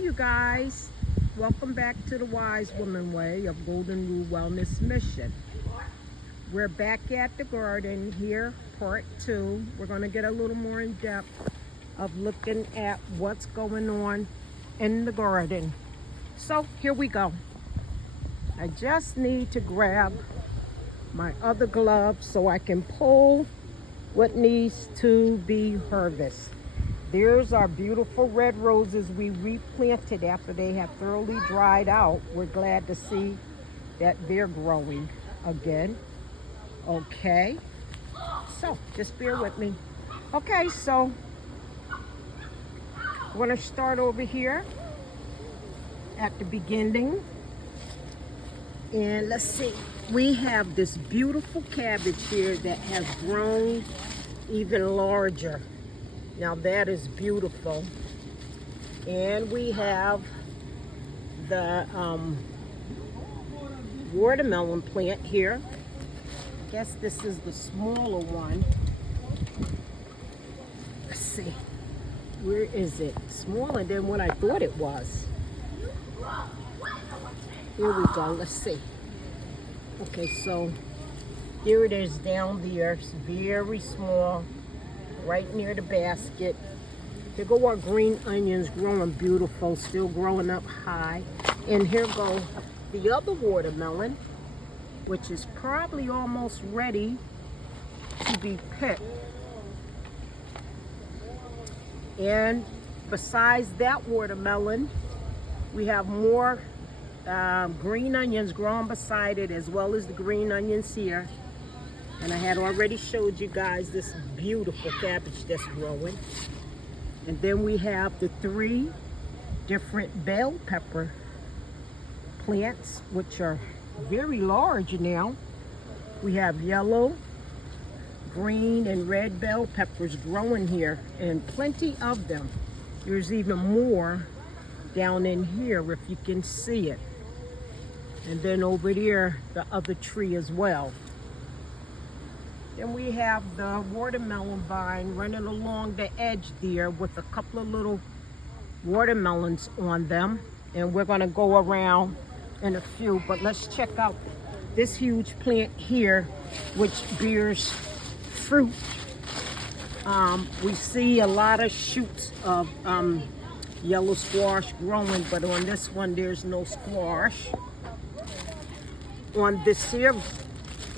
you guys. Welcome back to the Wise Woman Way of Golden Rule Wellness Mission. We're back at the garden here, part 2. We're going to get a little more in depth of looking at what's going on in the garden. So here we go. I just need to grab my other glove so I can pull what needs to be harvested. There's our beautiful red roses we replanted after they have thoroughly dried out. We're glad to see that they're growing again. Okay, so just bear with me. Okay, so I'm going to start over here at the beginning. And let's see, we have this beautiful cabbage here that has grown even larger. Now that is beautiful. And we have the watermelon plant here. I guess this is the smaller one. Let's see, where is it? Smaller than what I thought it was. Here we go, let's see. Okay, so here it is down there. It's very small, right near the basket. Here go our green onions, growing beautiful, still growing up high. And here go the other watermelon, which is probably almost ready to be picked. And besides that watermelon, we have more green onions growing beside it, as well as the green onions here. And I had already showed you guys this beautiful cabbage that's growing. And then we have the 3 different bell pepper plants, which are very large now. We have yellow, green, and red bell peppers growing here, and plenty of them. There's even more down in here if you can see it. And then over there, the other tree as well. Then we have the watermelon vine running along the edge there with a couple of little watermelons on them. And we're gonna go around in a few, but let's check out this huge plant here, which bears fruit. We see a lot of shoots of yellow squash growing, but on this one there's no squash. On this here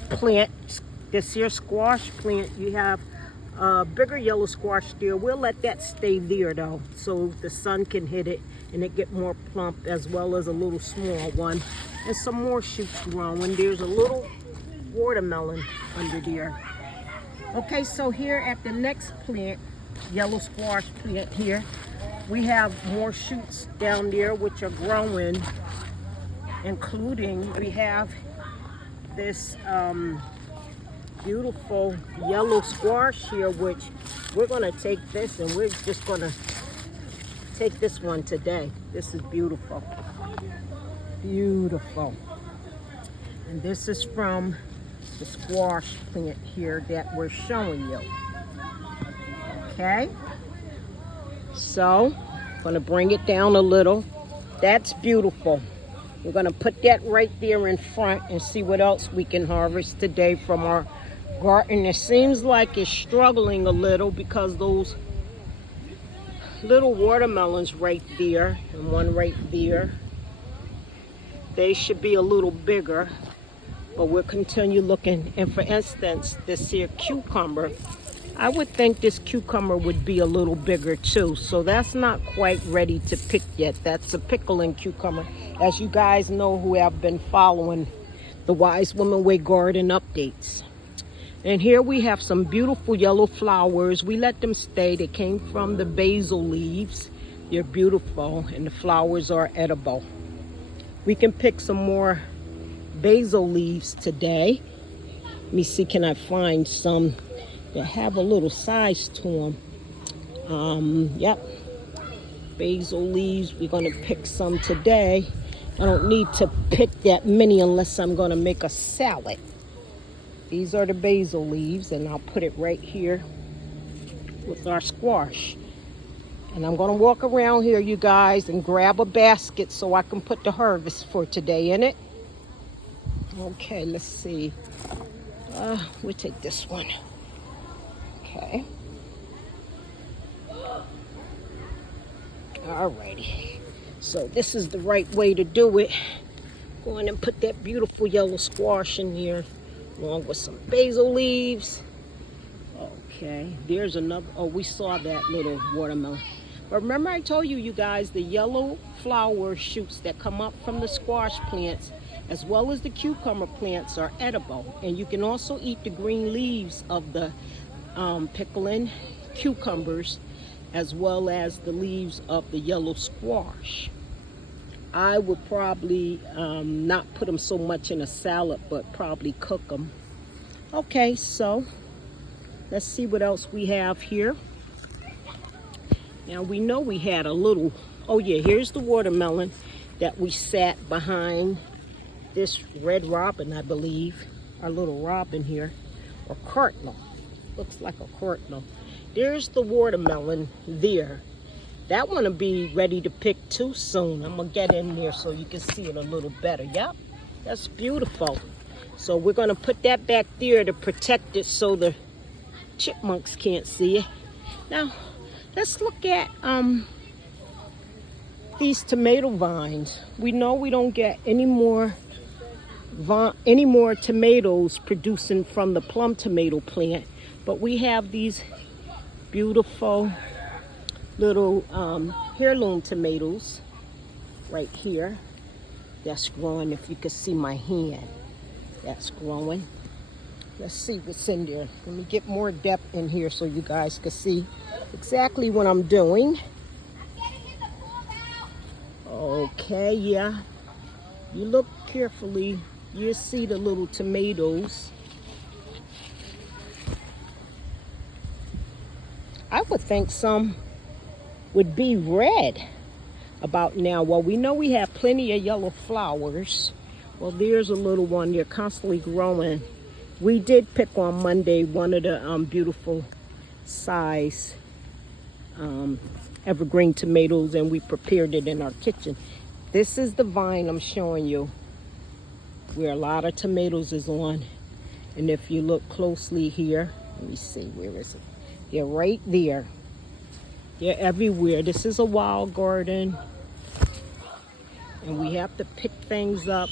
plant, this here squash plant, you have a bigger yellow squash there. We'll let that stay there though, so the sun can hit it and it get more plump, as well as a little small one. And some more shoots growing. There's a little watermelon under there. Okay, so here at the next plant, yellow squash plant here, we have more shoots down there which are growing, including we have this beautiful yellow squash here, which we're going to take this and we're just going to take this one today. This is beautiful. Beautiful. And this is from the squash plant here that we're showing you. Okay, so I'm going to bring it down a little. That's beautiful. We're going to put that right there in front and see what else we can harvest today from our garden. It seems like it's struggling a little because those little watermelons right there and one right there, they should be a little bigger, but we'll continue looking. And for instance, this here cucumber, I would think this cucumber would be a little bigger too. So that's not quite ready to pick yet. That's a pickling cucumber. As you guys know who have been following the Wise Woman Way garden updates. And here we have some beautiful yellow flowers. We let them stay. They came from the basil leaves. They're beautiful and the flowers are edible. We can pick some more basil leaves today. Let me see, can I find some that have a little size to them? Yep, basil leaves. We're going to pick some today. I don't need to pick that many unless I'm going to make a salad. These are the basil leaves, and I'll put it right here with our squash. And I'm gonna walk around here, you guys, and grab a basket so I can put the harvest for today in it. Okay, let's see. We'll take this one. Okay. Alrighty. So this is the right way to do it. Go in and put that beautiful yellow squash in here, along with some basil leaves. Okay, there's another. Oh, we saw that little watermelon. But remember I told you, you guys, the yellow flower shoots that come up from the squash plants, as well as the cucumber plants, are edible. And you can also eat the green leaves of the pickling cucumbers, as well as the leaves of the yellow squash. I would probably not put them so much in a salad, but probably cook them. Okay, so let's see what else we have here. Now we know we had a little, oh yeah, here's the watermelon that we sat behind this red robin, I believe. Our little robin here, or cardinal. Looks like a cardinal. There's the watermelon there. That one will be ready to pick too soon. I'm gonna get in there so you can see it a little better. Yep, that's beautiful. So we're gonna put that back there to protect it so the chipmunks can't see it. Now, let's look at these tomato vines. We know we don't get any more tomatoes producing from the plum tomato plant, but we have these beautiful little heirloom tomatoes right here that's growing. If you can see my hand, that's growing. Let's see what's in there. Let me get more depth in here so you guys can see exactly what I'm doing. Okay, yeah. You look carefully, you see the little tomatoes. I would think some would be red about now. Well, we know we have plenty of yellow flowers. Well, there's a little one. They're constantly growing. We did pick on Monday one of the beautiful size evergreen tomatoes, and we prepared it in our kitchen. This is the vine I'm showing you where a lot of tomatoes is on. And if you look closely here, let me see, where is it? They're right there. They're everywhere. This is a wild garden, and we have to pick things up.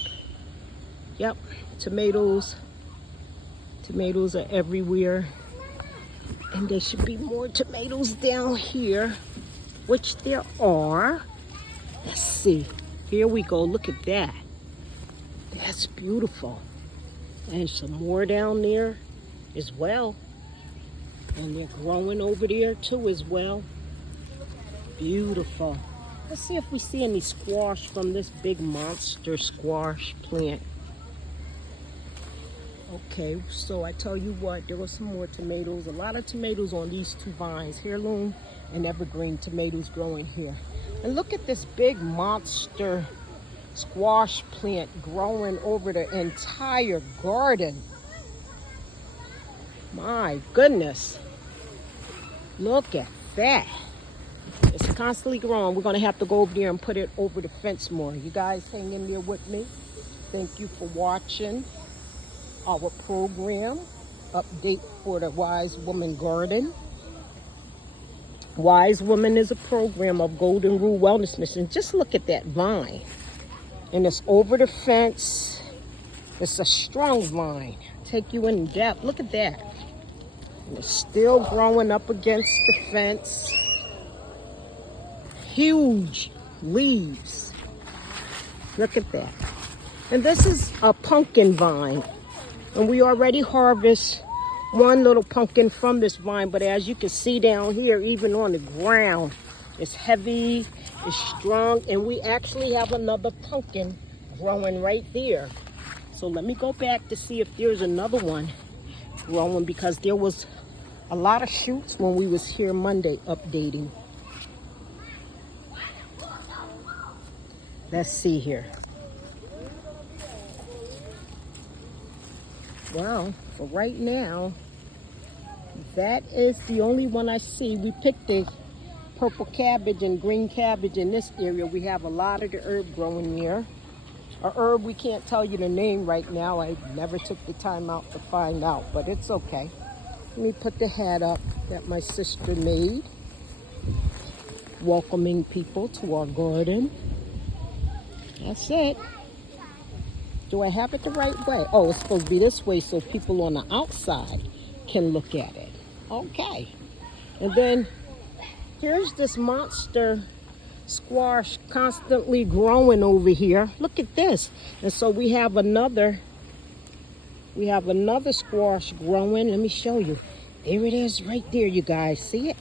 Yep, tomatoes. Tomatoes are everywhere. And there should be more tomatoes down here, which there are. Let's see. Here we go. Look at that. That's beautiful. And some more down there as well. And they're growing over there too as well. Beautiful. Let's see if we see any squash from this big monster squash plant. Okay, so I tell you what, there were some more tomatoes. A lot of tomatoes on these two vines, heirloom and evergreen tomatoes growing here. And look at this big monster squash plant growing over the entire garden. My goodness. Look at that. It's constantly growing. We're going to have to go over there and put it over the fence more. You guys hang in there with me. Thank you for watching our program update for the Wise Woman Garden. Wise Woman is a program of Golden Rule Wellness Mission. Just look at that vine. And it's over the fence. It's a strong vine. Take you in depth. Look at that. And it's still growing up against the fence. Huge leaves. Look at that. And this is a pumpkin vine. And we already harvest one little pumpkin from this vine, but as you can see down here, even on the ground, it's heavy, it's strong, and we actually have another pumpkin growing right there. So let me go back to see if there's another one growing, because there was a lot of shoots when we was here Monday updating. Let's see here. Well, for right now, that is the only one I see. We picked the purple cabbage and green cabbage in this area. We have a lot of the herb growing here. A herb we can't tell you the name right now. I never took the time out to find out, but it's okay. Let me put the hat up that my sister made, welcoming people to our garden. That's it. Do I have it the right way? Oh, it's supposed to be this way so people on the outside can look at it. Okay. And then here's this monster squash constantly growing over here. Look at this. And so we have another squash growing. Let me show you. There it is right there, you guys. See it?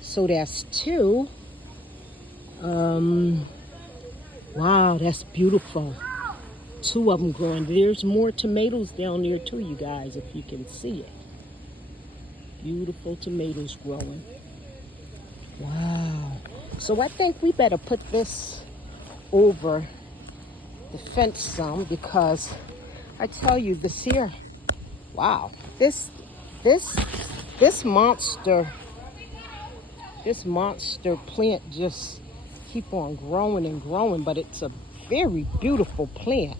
So that's two. Wow, that's beautiful. Two of them growing. There's more tomatoes down there too, you guys, if you can see it. Beautiful tomatoes growing. Wow. So I think we better put this over the fence some, because I tell you, this here, wow, this monster plant just keep on growing and growing, but it's a very beautiful plant.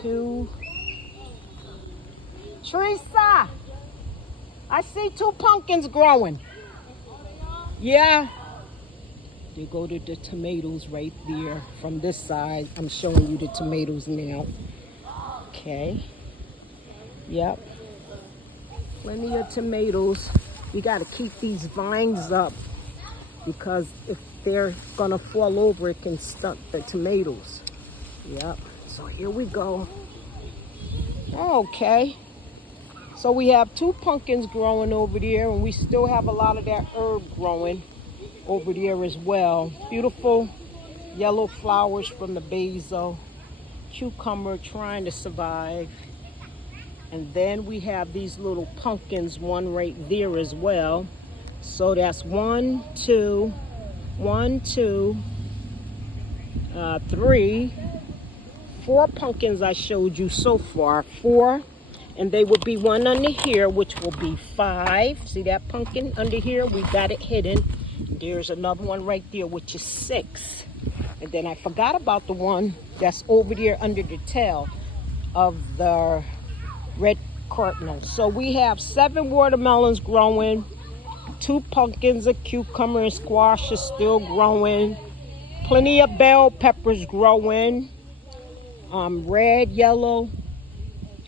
Two. Teresa, I see two pumpkins growing. Yeah. They go to the tomatoes right there from this side. I'm showing you the tomatoes now. Okay. Yep. Plenty of tomatoes. We got to keep these vines up, because if they're gonna fall over, it can stunt the tomatoes. Yep. So here we go. Okay. So we have two pumpkins growing over there, and we still have a lot of that herb growing over there as well. Beautiful yellow flowers from the basil. Cucumber trying to survive. And then we have these little pumpkins, one right there as well. So that's 1, 2, 3, 4 pumpkins I showed you so far. 4. And they would be one under here, which will be 5. See that pumpkin under here? We got it hidden. There's another one right there, which is 6. And then I forgot about the one that's over there under the tail of the red cardinal. So we have 7 watermelons growing, 2 pumpkins, a cucumber and squash is still growing, plenty of bell peppers growing, red, yellow,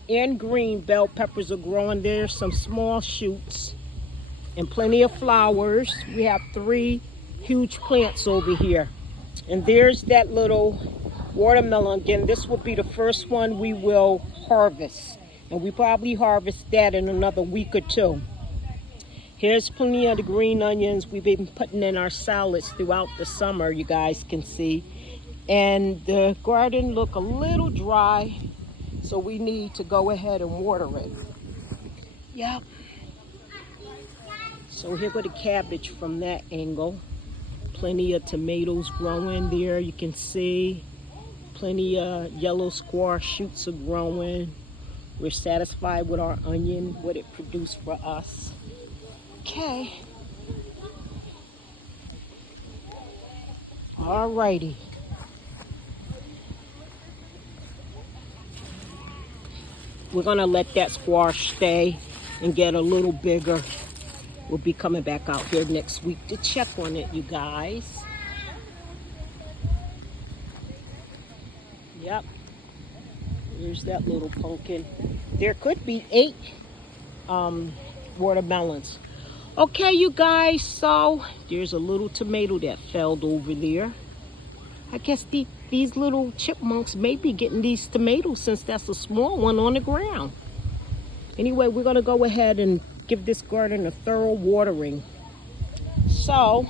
and green bell peppers are growing. There's some small shoots and plenty of flowers. We have 3 huge plants over here. And there's that little watermelon again. This will be the first one we will harvest. And we probably harvest that in another week or 2. Here's plenty of the green onions we've been putting in our salads throughout the summer, you guys can see. And the garden look a little dry, so we need to go ahead and water it. Yep. So here go the cabbage from that angle. Plenty of tomatoes growing there, you can see. Plenty of yellow squash shoots are growing. We're satisfied with our onion, what it produced for us. Okay. Alrighty. We're gonna let that squash stay and get a little bigger. We'll be coming back out here next week to check on it, you guys. Yep. Here's that little pumpkin. There could be 8 watermelons. Okay, you guys, so there's a little tomato that fell over there. I guess these little chipmunks may be getting these tomatoes, since that's a small one on the ground. Anyway, we're going to go ahead and give this garden a thorough watering. So,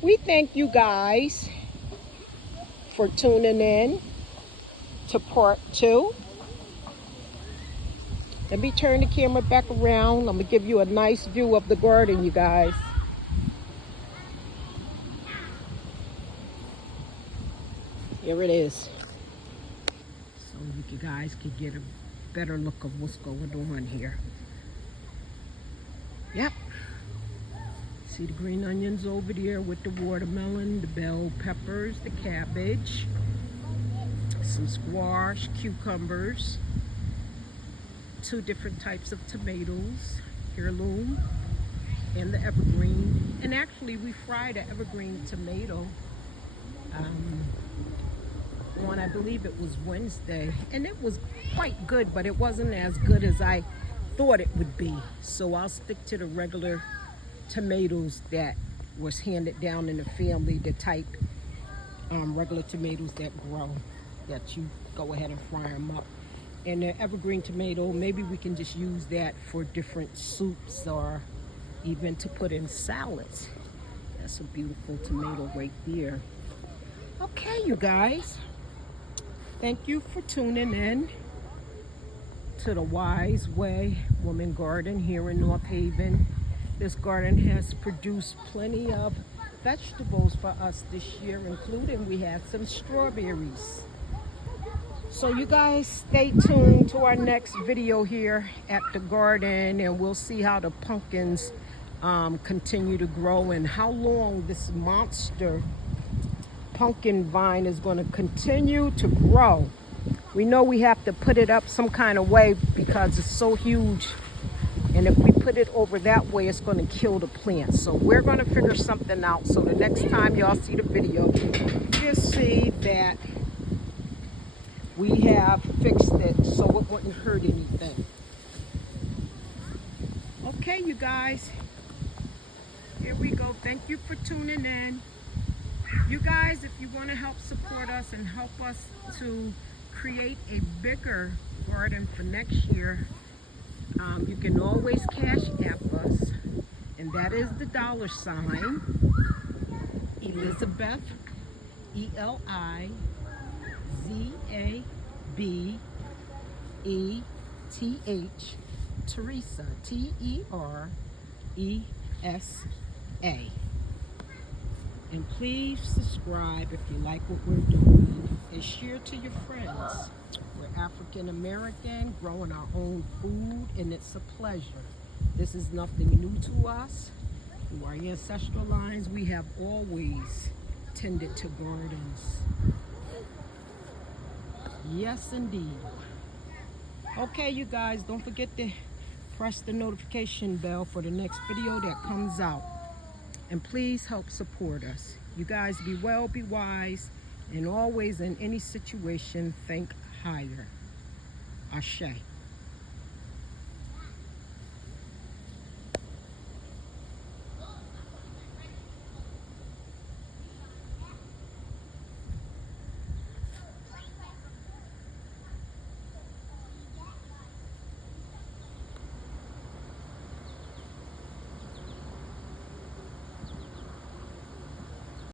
we thank you guys for tuning in to part 2. Let me turn the camera back around. I'm going to give you a nice view of the garden, you guys. Here it is. So you guys can get a better look of what's going on here. Yep. See the green onions over there with the watermelon, the bell peppers, the cabbage, some squash, cucumbers, 2 different types of tomatoes, heirloom and the evergreen. And actually we fried an evergreen tomato on, I believe it was Wednesday, and it was quite good, but it wasn't as good as I thought it would be. So I'll stick to the regular tomatoes that was handed down in the family, the type regular tomatoes that grow, that you go ahead and fry them up. And the evergreen tomato, maybe we can just use that for different soups or even to put in salads. That's a beautiful tomato right there. Okay, you guys, thank you for tuning in to the Wise Way Woman Garden here in North Haven. This garden has produced plenty of vegetables for us this year, including we had some strawberries. So you guys stay tuned to our next video here at the garden, and we'll see how the pumpkins continue to grow and how long this monster pumpkin vine is going to continue to grow. We know we have to put it up some kind of way because it's so huge, and if we put it over that way, it's going to kill the plant. So we're going to figure something out, so the next time y'all see the video, you'll see that we have fixed it so it wouldn't hurt anything. Okay, you guys, here we go. Thank you for tuning in. You guys, if you want to help support us and help us to create a bigger garden for next year, you can always Cash App us, and that is the $ Elizabeth, ELIZABETH, Teresa, TERESA. And please subscribe if you like what we're doing, and share to your friends. We're African American, growing our own food, and it's a pleasure. This is nothing new to us. Through our ancestral lines, we have always tended to gardens. Yes, indeed. Okay, you guys, don't forget to press the notification bell for the next video that comes out. And please help support us. You guys be well, be wise, and always in any situation, think higher. Ashe.